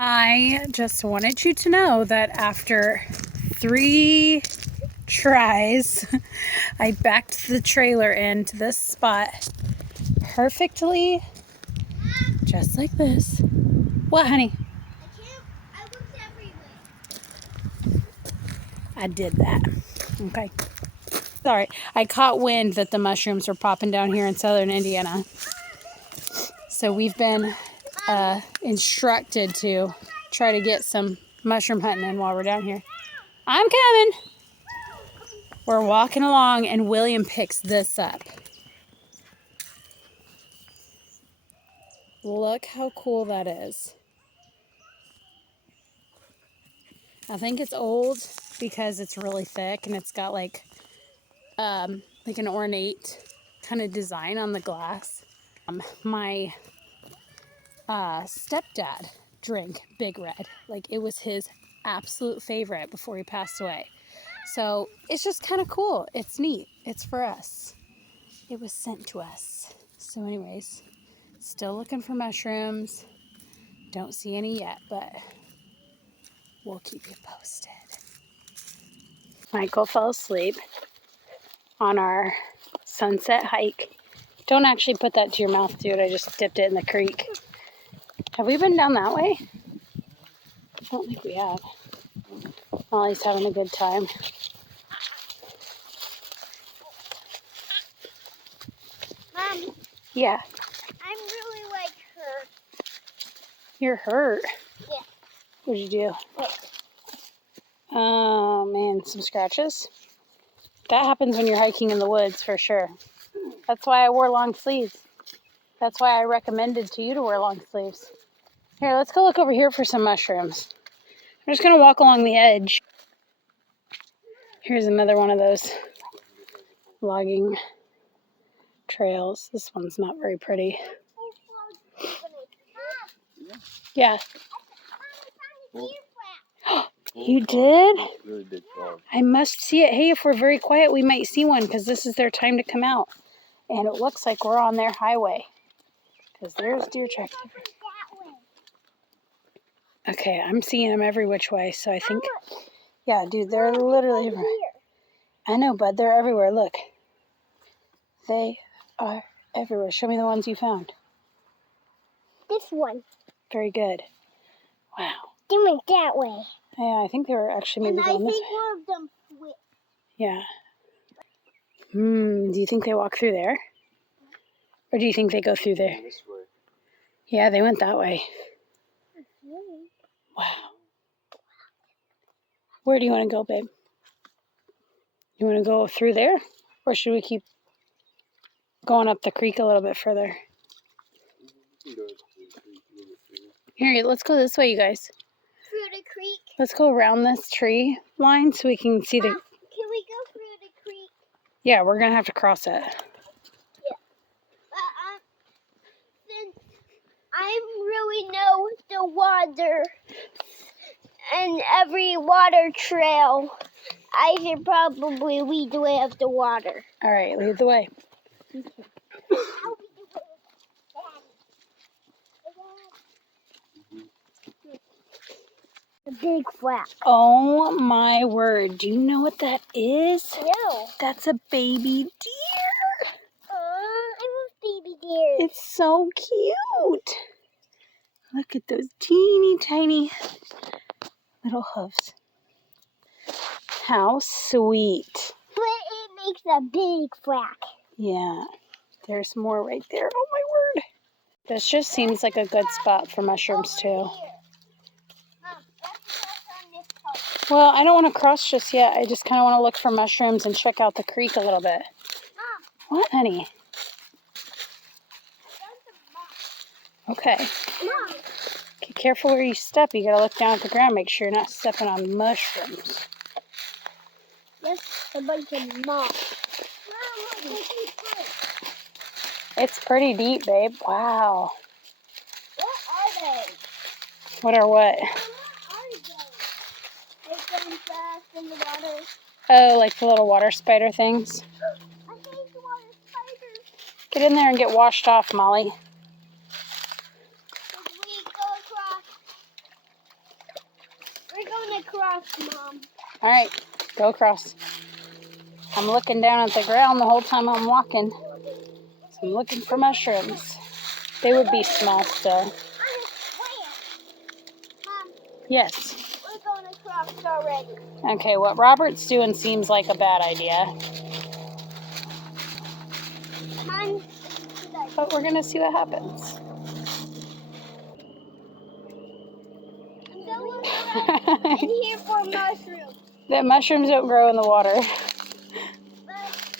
I just wanted you to know that after 3 tries, I backed the trailer into this spot perfectly, just like this. What, honey? I looked everywhere. I did that. Okay. Sorry, I caught wind that the mushrooms were popping down here in southern Indiana. So we've been instructed to try to get some mushroom hunting in while we're down here. I'm coming. We're walking along and William picks this up. Look how cool that is. I think it's old because it's really thick and it's got like an ornate kind of design on the glass. My stepdad drank Big Red. Like, it was his absolute favorite before he passed away. So it's just kind of cool. It's neat. It's for us. It was sent to us. So anyways, still looking for mushrooms. Don't see any yet, but we'll keep you posted. Michael fell asleep on our sunset hike. Don't actually put that to your mouth, dude. I just dipped it in the creek. Have we been down that way? I don't think we have. Molly's having a good time. Mom. Yeah. I'm really hurt. You're hurt? Yeah. What'd you do? Wait. Oh man, some scratches? That happens when you're hiking in the woods for sure. That's why I wore long sleeves. That's why I recommended to you to wear long sleeves. Here, let's go look over here for some mushrooms. I'm just gonna walk along the edge. Here's another one of those logging trails. This one's not very pretty. Yeah. You did? I must see it. Hey, if we're very quiet, we might see one because this is their time to come out. And it looks like we're on their highway because there's deer tracks. Okay, I'm seeing them every which way, so I think, yeah, dude, they're literally everywhere. I know, bud, they're everywhere. Look. They are everywhere. Show me the ones you found. This one. Very good. Wow. They went that way. Yeah, I think they were actually maybe going this way. And I think one of them quit. Yeah. Do you think they walk through there? Or do you think they go through there? This way. Yeah, they went that way. Wow. Where do you want to go, babe? You want to go through there? Or should we keep going up the creek a little bit further? Here, let's go this way, you guys. Through the creek? Let's go around this tree line so we can see the... Can we go through the creek? Yeah, we're going to have to cross it. Yeah. Since I really know the water and every water trail, I should probably lead the way of the water. All right, lead the way. A big flap. Oh my word. Do you know what that is? No. That's a baby deer. I love baby deer. It's so cute. Look at those teeny tiny little hooves. How sweet. But it makes a big flap. Yeah. There's more right there. Oh my word. This just seems like a good spot for mushrooms too. Well, I don't want to cross just yet. I just kind of want to look for mushrooms and check out the creek a little bit. Mom. What, honey? Okay. Mom. Okay, careful where you step. You gotta look down at the ground. Make sure you're not stepping on mushrooms. That's a bunch of moss. It's pretty deep, babe. Wow. What are they? What are what? They going fast in the water. Oh, like the little water spider things? I hate the water spiders. Get in there and get washed off, Molly. If we go across going across, Mom. All right, go across. I'm looking down at the ground the whole time I'm walking. So I'm looking for mushrooms. They would be small still. Mom, Yes. we're going across already. Okay, what Robert's doing seems like a bad idea. Mom, But we're going to see what happens. I'm going around in here for mushrooms. The mushrooms don't grow in the water. But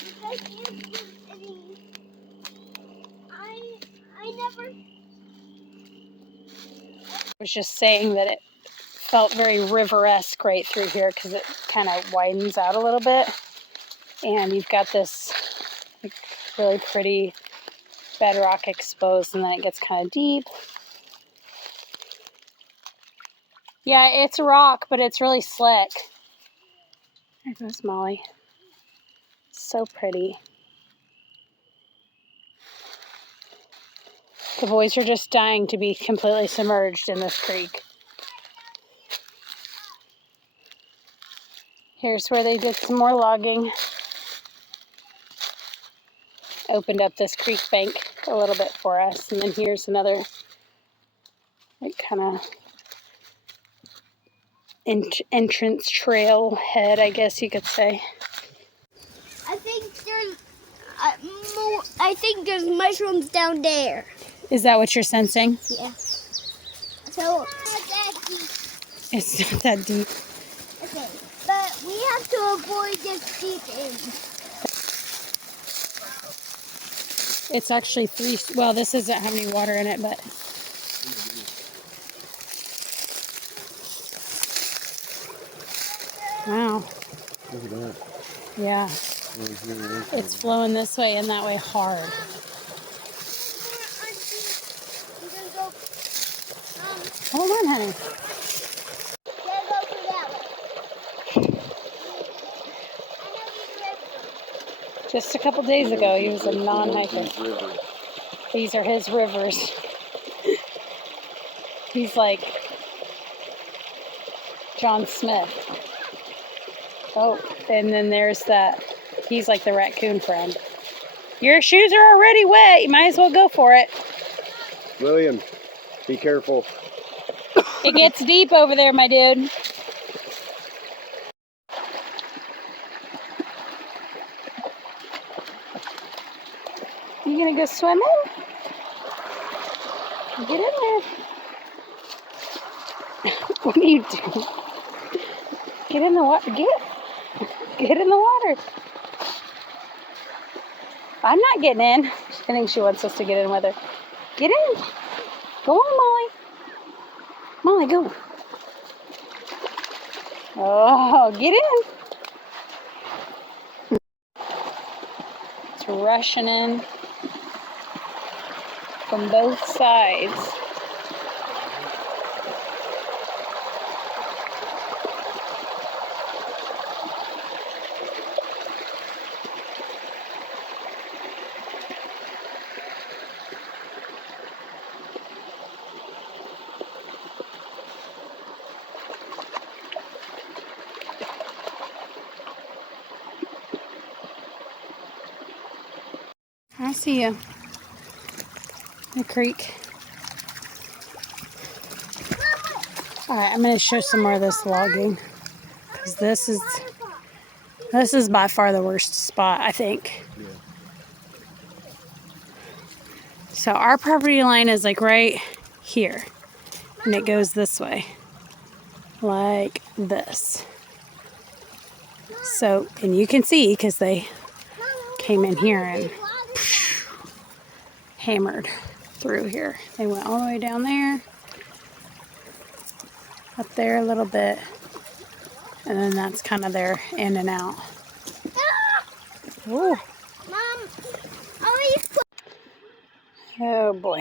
you guys can't get any. I never. I was just saying that it felt very river-esque right through here because it kind of widens out a little bit. And you've got this like, really pretty bedrock exposed, and then it gets kind of deep. Yeah, it's rock, but it's really slick. There goes Molly. So pretty. The boys are just dying to be completely submerged in this creek. Here's where they did some more logging. Opened up this creek bank a little bit for us. And then here's another like kind of entrance trail head, I guess you could say. I think there's mushrooms down there. Is that what you're sensing? Yeah. So not that deep. It's not that deep. Okay, but we have to avoid this deep end. It's actually well, this doesn't have any water in it, but wow. Look at that. Yeah. It's flowing this way and that way hard. Hold on, honey. Just a couple days ago, he was a non-hiker. These are his rivers. He's like John Smith. Oh, and then there's that. He's like the raccoon friend. Your shoes are already wet. You might as well go for it. William, be careful. It gets deep over there, my dude. You gonna go swimming? Get in there. What are you doing? Get in the water. Get in the water. I'm not getting in. I think she wants us to get in with her. Get in. Go on, Molly. Molly, go. Oh, get in. It's rushing in from both sides. I see you. The creek. Alright, I'm going to show some more of this logging. Because this is by far the worst spot, I think. Yeah. So our property line is like right here. And it goes this way. Like this. So, and you can see because they came in here and hammered through here. They went all the way down there, up there a little bit, and then that's kind of their in and out. Ooh. Mom, always put. Oh boy.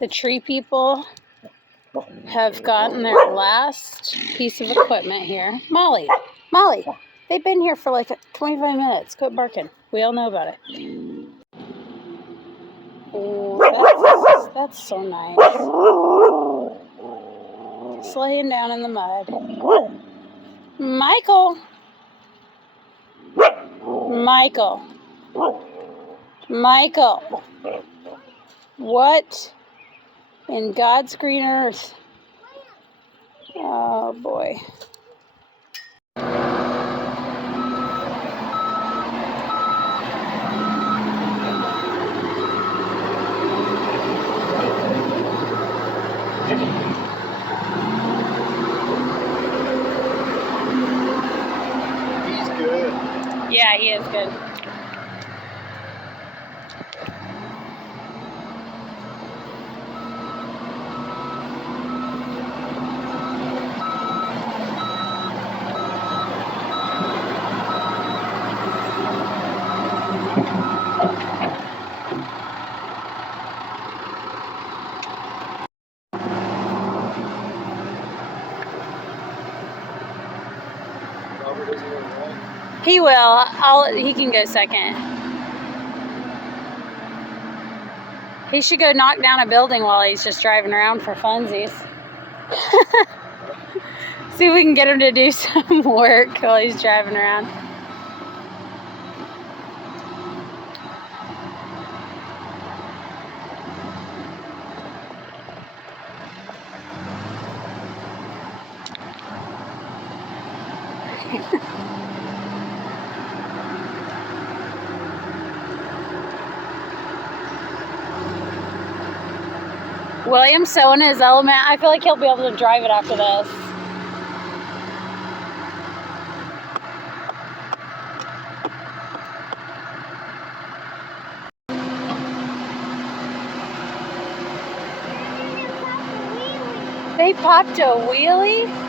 The tree people have gotten their last piece of equipment here. Molly, they've been here for like 25 minutes. Quit barking. We all know about it. That's so nice. Just laying down in the mud. Michael. Michael. Michael. What in God's green earth? Oh boy. He's good. Yeah, he is good. Robert doesn't want to run. He will. He can go second. He should go knock down a building while he's just driving around for funsies. See if we can get him to do some work while he's driving around. William's so in his element. I feel like he'll be able to drive it after this. They popped a wheelie?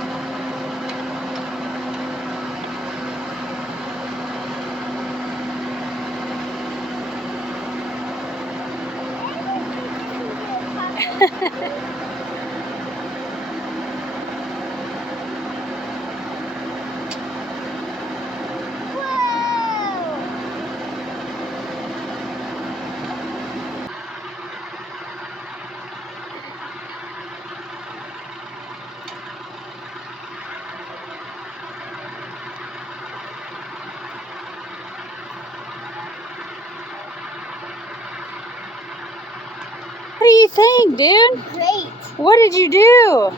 What do you think, dude? Great. What did you do?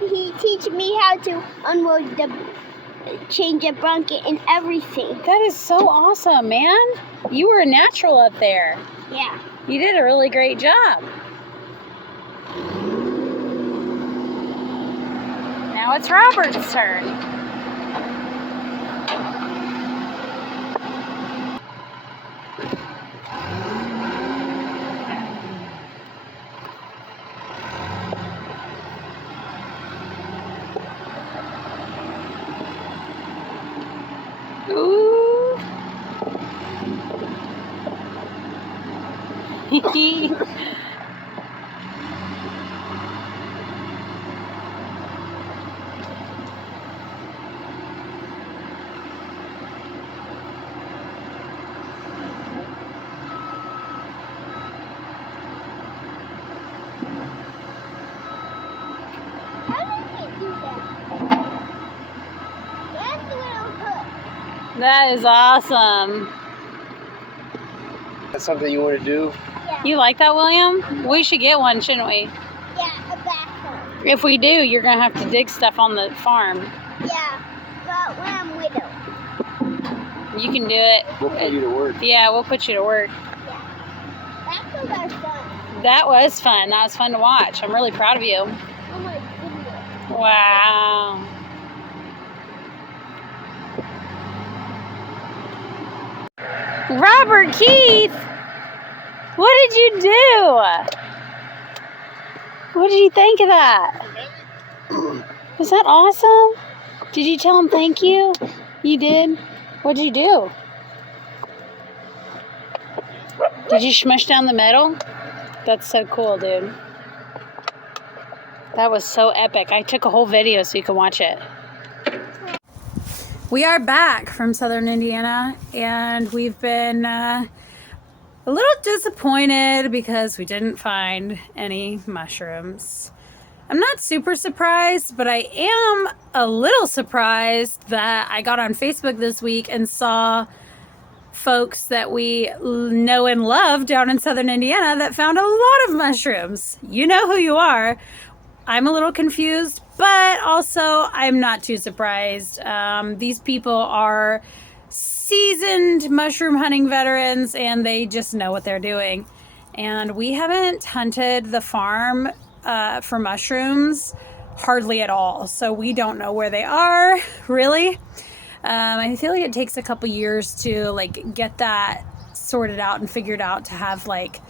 He teach me how to unload change a blanket and everything. That is so awesome, man. You were a natural up there. Yeah. You did a really great job. Now it's Robert's turn. Ooh. How did he do that? That's a little hook. That is awesome. That's something you want to do? Yeah. You like that, William? We should get one, shouldn't we? Yeah, a backhoe. If we do, you're going to have to dig stuff on the farm. Yeah, but when I'm widow. You can do it. We'll put you to work. Yeah, we'll put you to work. Yeah. Backhoes are fun. That was fun. That was fun to watch. I'm really proud of you. Oh my goodness. Wow. Robert Keith, what did you do? What did you think of that? Was that awesome? Did you tell him thank you? You did? What did you do? Did you smush down the metal? That's so cool, dude. That was so epic. I took a whole video so you can watch it. We are back from southern Indiana, and we've been a little disappointed because we didn't find any mushrooms. I'm not super surprised, but I am a little surprised that I got on Facebook this week and saw folks that we know and love down in southern Indiana that found a lot of mushrooms. You know who you are. I'm a little confused, but also I'm not too surprised. These people are seasoned mushroom hunting veterans and they just know what they're doing. And we haven't hunted the farm for mushrooms hardly at all. So we don't know where they are, really. I feel like it takes a couple years to like get that sorted out and figured out to have like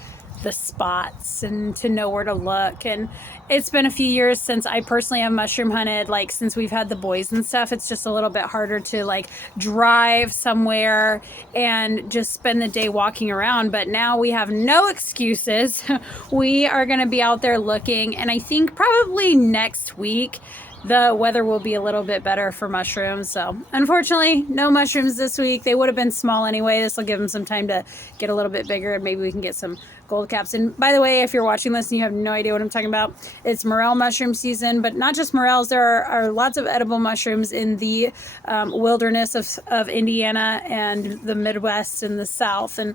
the spots and to know where to look. And it's been a few years since I personally have mushroom hunted, like since we've had the boys and stuff. It's just a little bit harder to like drive somewhere and just spend the day walking around. But now we have no excuses. We are going to be out there looking, and I think probably next week the weather will be a little bit better for mushrooms. So unfortunately, no mushrooms this week. They would have been small anyway. This will give them some time to get a little bit bigger, and maybe we can get some gold caps. And by the way, if you're watching this and you have no idea what I'm talking about, it's morel mushroom season, but not just morels. There are lots of edible mushrooms in the wilderness of Indiana and the Midwest and the South. And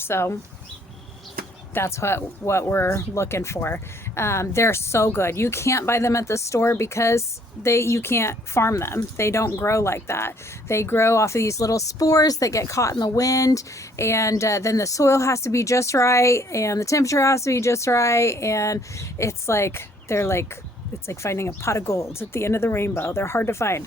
so that's what we're looking for. They're so good. You can't buy them at the store because you can't farm them. They don't grow like that. They grow off of these little spores that get caught in the wind, and then the soil has to be just right, and the temperature has to be just right, and it's like it's like finding a pot of gold at the end of the rainbow. They're hard to find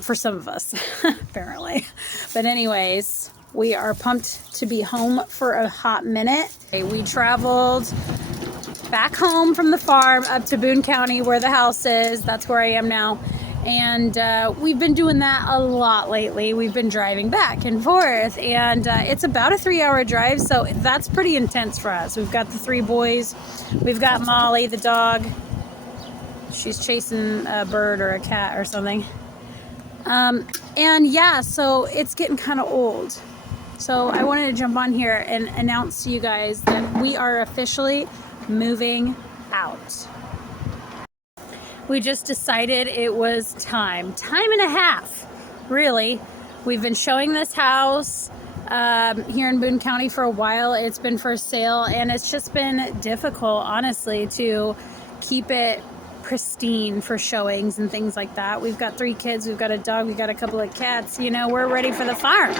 for some of us, apparently. But anyways, we are pumped to be home for a hot minute. We traveled back home from the farm up to Boone County where the house is. That's where I am now. And we've been doing that a lot lately. We've been driving back and forth, and it's about a 3-hour drive, so that's pretty intense for us. We've got the 3 boys. We've got Molly, the dog. She's chasing a bird or a cat or something. And yeah, so it's getting kind of old. So I wanted to jump on here and announce to you guys that we are officially moving out. We just decided it was time and a half, really. We've been showing this house here in Boone County for a while. It's been for sale, and it's just been difficult, honestly, to keep it pristine for showings and things like that. We've got 3 kids, we've got a dog, we've got a couple of cats. You know, we're ready for the farm.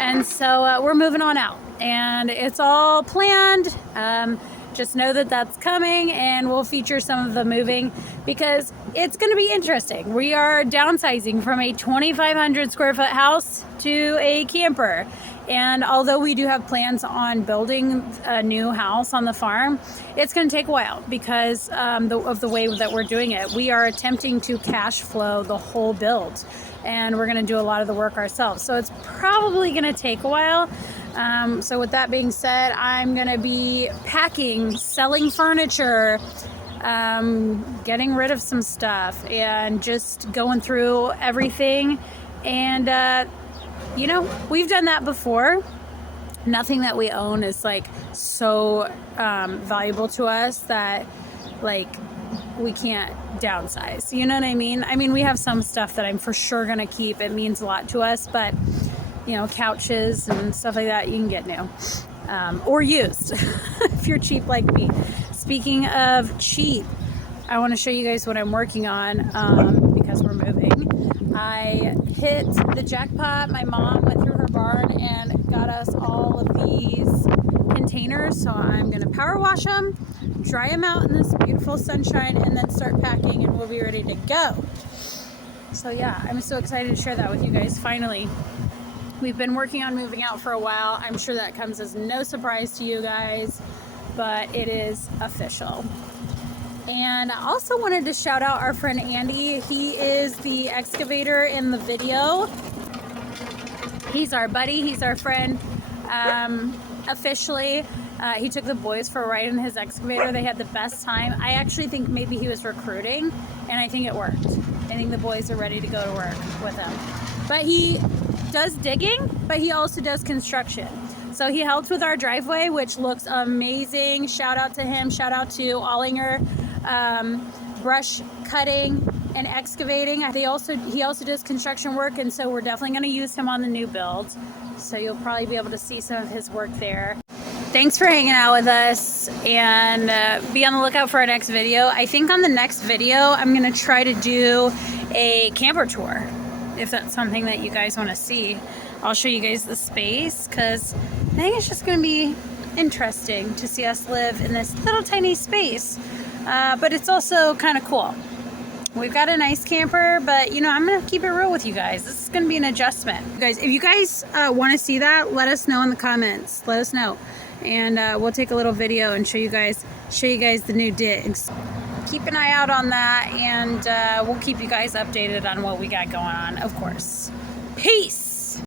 And so we're moving on out, and it's all planned. Just know that that's coming, and we'll feature some of the moving because it's going to be interesting. We are downsizing from a 2,500 square foot house to a camper. And although we do have plans on building a new house on the farm, it's going to take a while because of the way that we're doing it. We are attempting to cash flow the whole build, and we're going to do a lot of the work ourselves. So it's probably going to take a while. So with that being said, I'm going to be packing, selling furniture, getting rid of some stuff, and just going through everything. And, you know, we've done that before. Nothing that we own is like so valuable to us that like we can't downsize. You know what I mean? I mean, we have some stuff that I'm for sure going to keep. It means a lot to us, but you know, couches and stuff like that, you can get new or used if you're cheap like me. Speaking of cheap, I want to show you guys what I'm working on because we're moving. I hit the jackpot. My mom went through her barn and got us all of these containers. So I'm going to power wash them, dry them out in this beautiful sunshine, and then start packing, and we'll be ready to go. So yeah, I'm so excited to share that with you guys finally. We've been working on moving out for a while. I'm sure that comes as no surprise to you guys, but it is official. And I also wanted to shout out our friend Andy. He is the excavator in the video. He's our buddy, he's our friend. Officially, he took the boys for a ride in his excavator. They had the best time. I actually think maybe he was recruiting, and I think it worked. I think the boys are ready to go to work with him. But he does digging, but he also does construction. So he helped with our driveway, which looks amazing. Shout out to him. Shout out to Ollinger Brush Cutting and Excavating. He also does construction work, and so we're definitely going to use him on the new build. So you'll probably be able to see some of his work there. Thanks for hanging out with us, and be on the lookout for our next video. I think on the next video, I'm going to try to do a camper tour, if that's something that you guys want to see. I'll show you guys the space, because I think it's just going to be interesting to see us live in this little tiny space. But it's also kind of cool. We've got a nice camper, but you know, I'm going to keep it real with you guys. This is going to be an adjustment. You guys, if you guys want to see that, let us know in the comments. Let us know. And we'll take a little video and show you guys the new digs. Keep an eye out on that, and we'll keep you guys updated on what we got going on, of course. Peace!